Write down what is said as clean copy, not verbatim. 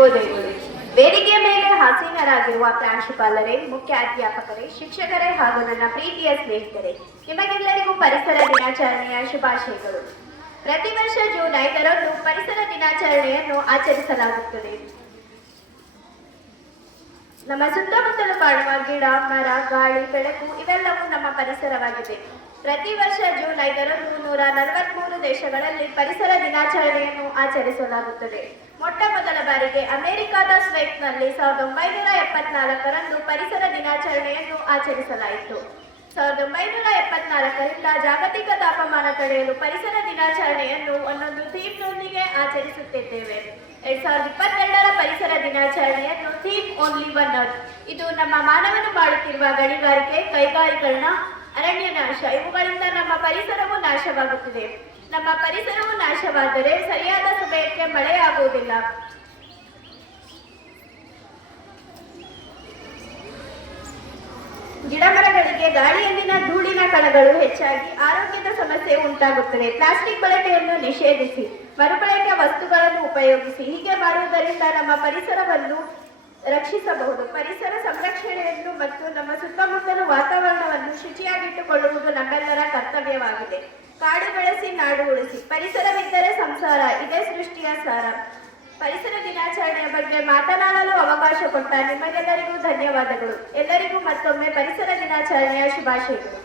ಶುಭೋದಯಗಳು. ವೇದಿಕೆಯ ಮೇಲೆ ಆಸೀನರಾಗಿರುವ ಪ್ರಾಂಶುಪಾಲರೇ, ಮುಖ್ಯ ಅಧ್ಯಾಪಕರೇ, ಶಿಕ್ಷಕರೇ ಹಾಗೂ ನನ್ನ ಪ್ರೀತಿಯ ಸ್ನೇಹಿತರೆ, ನಿಮಗೆಲ್ಲರಿಗೂ ಪರಿಸರ ದಿನಾಚರಣೆಯ ಶುಭಾಶಯಗಳು. ಪ್ರತಿ ವರ್ಷ ಜೂನ್ 5ರಂದು ಪರಿಸರ ದಿನಾಚರಣೆಯನ್ನು ಆಚರಿಸಲಾಗುತ್ತದೆ. ನಮ್ಮ ಸುತ್ತಮುತ್ತಲು ಕಾಣುವ ಗಿಡ, ಮರ, ಗಾಳಿ, ಬೆಳಕು ಇವೆಲ್ಲವೂ ನಮ್ಮ ಪರಿಸರವಾಗಿದೆ. ಪ್ರತಿ ವರ್ಷ ಜೂನ್ 5ರಂದು 143 ದೇಶಗಳಲ್ಲಿ ಪರಿಸರ ದಿನಾಚರಣೆಯನ್ನು ಆಚರಿಸಲಾಗುತ್ತದೆ. ಮೊಟ್ಟ ಮೊದಲ ಬಾರಿಗೆ ಅಮೆರಿಕದ ಸ್ವೇಟ್ನಲ್ಲಿ 1974ರಂದು ಪರಿಸರ ದಿನಾಚರಣೆಯನ್ನು ಆಚರಿಸಲಾಯಿತು. 1974ರಿಂದ ಜಾಗತಿಕ ತಾಪಮಾನ ತಡೆಯಲು ಪರಿಸರ ದಿನಾಚರಣೆಯನ್ನು ಒಂದೊಂದು ಥೀಮ್ನೊಂದಿಗೆ ಆಚರಿಸುತ್ತಿದ್ದೇವೆ. 2022ರ ಪರಿಸರ ದಿನಾಚರಣೆಯನ್ನು ಥೀಮ್ ಓನ್ಲಿ ಒನ್ ಅರ್ತ್. ಇದು ನಮ್ಮ ಮಾನವನು ಮಾಡುತ್ತಿರುವ ಗಣಿಗಾರಿಕೆ, ಕೈಗಾರಿಕರಣ, ಅರಣ್ಯ ನಾಶ ಇವುಗಳಿಂದ ನಮ್ಮ ಪರಿಸರವು ನಾಶವಾಗುತ್ತಿದೆ. ನಮ್ಮ ಪರಿಸರವು ನಾಶವಾದರೆ ಸರಿಯಾದ ಸಮಯಕ್ಕೆ ಮಳೆಯಾಗುವುದಿಲ್ಲ. ಗಿಡಮರಗಳಿಗೆ ಗಾಳಿಯಲ್ಲಿನ ಧೂಳಿನ ಕಣಗಳು ಹೆಚ್ಚಾಗಿ ಆರೋಗ್ಯದ ಸಮಸ್ಯೆ ಉಂಟಾಗುತ್ತದೆ. ಪ್ಲಾಸ್ಟಿಕ್ ಬಳಕೆಯನ್ನು ನಿಷೇಧಿಸಿ, ಮರುಬಳಕೆ ವಸ್ತುಗಳನ್ನು ಉಪಯೋಗಿಸಿ. ಹೀಗೆ ಮಾಡುವುದರಿಂದ ನಮ್ಮ ಪರಿಸರವನ್ನು ರಕ್ಷಿಸಬಹುದು. ಪರಿಸರ ಸಂರಕ್ಷಣೆಯನ್ನು ಮತ್ತು ನಮ್ಮ ಸುತ್ತಮುತ್ತಲ ವಾತಾವರಣವನ್ನು ಶುಚಿಯಾಗಿಟ್ಟುಕೊಳ್ಳುವುದು ನಮ್ಮೆಲ್ಲರ ಕರ್ತವ್ಯವಾಗಿದೆ. ಕಾಡು ಬೆಳೆಸಿ, ನಾಡು ಉಳಿಸಿ. ಪರಿಸರವಿದ್ದರೆ ಸಂಸಾರ, ಇದೇ ಸೃಷ್ಟಿಯ ಸಾರ. ಪರಿಸರ ದಿನಾಚರಣೆಯ ಬಗ್ಗೆ ಮಾತನಾಡಲು ಅವಕಾಶ ಕೊಟ್ಟ ನಿಮಗೆಲ್ಲರಿಗೂ ಧನ್ಯವಾದಗಳು. ಎಲ್ಲರಿಗೂ ಮತ್ತೊಮ್ಮೆ ಪರಿಸರ ದಿನಾಚರಣೆಯ ಶುಭಾಶಯಗಳು.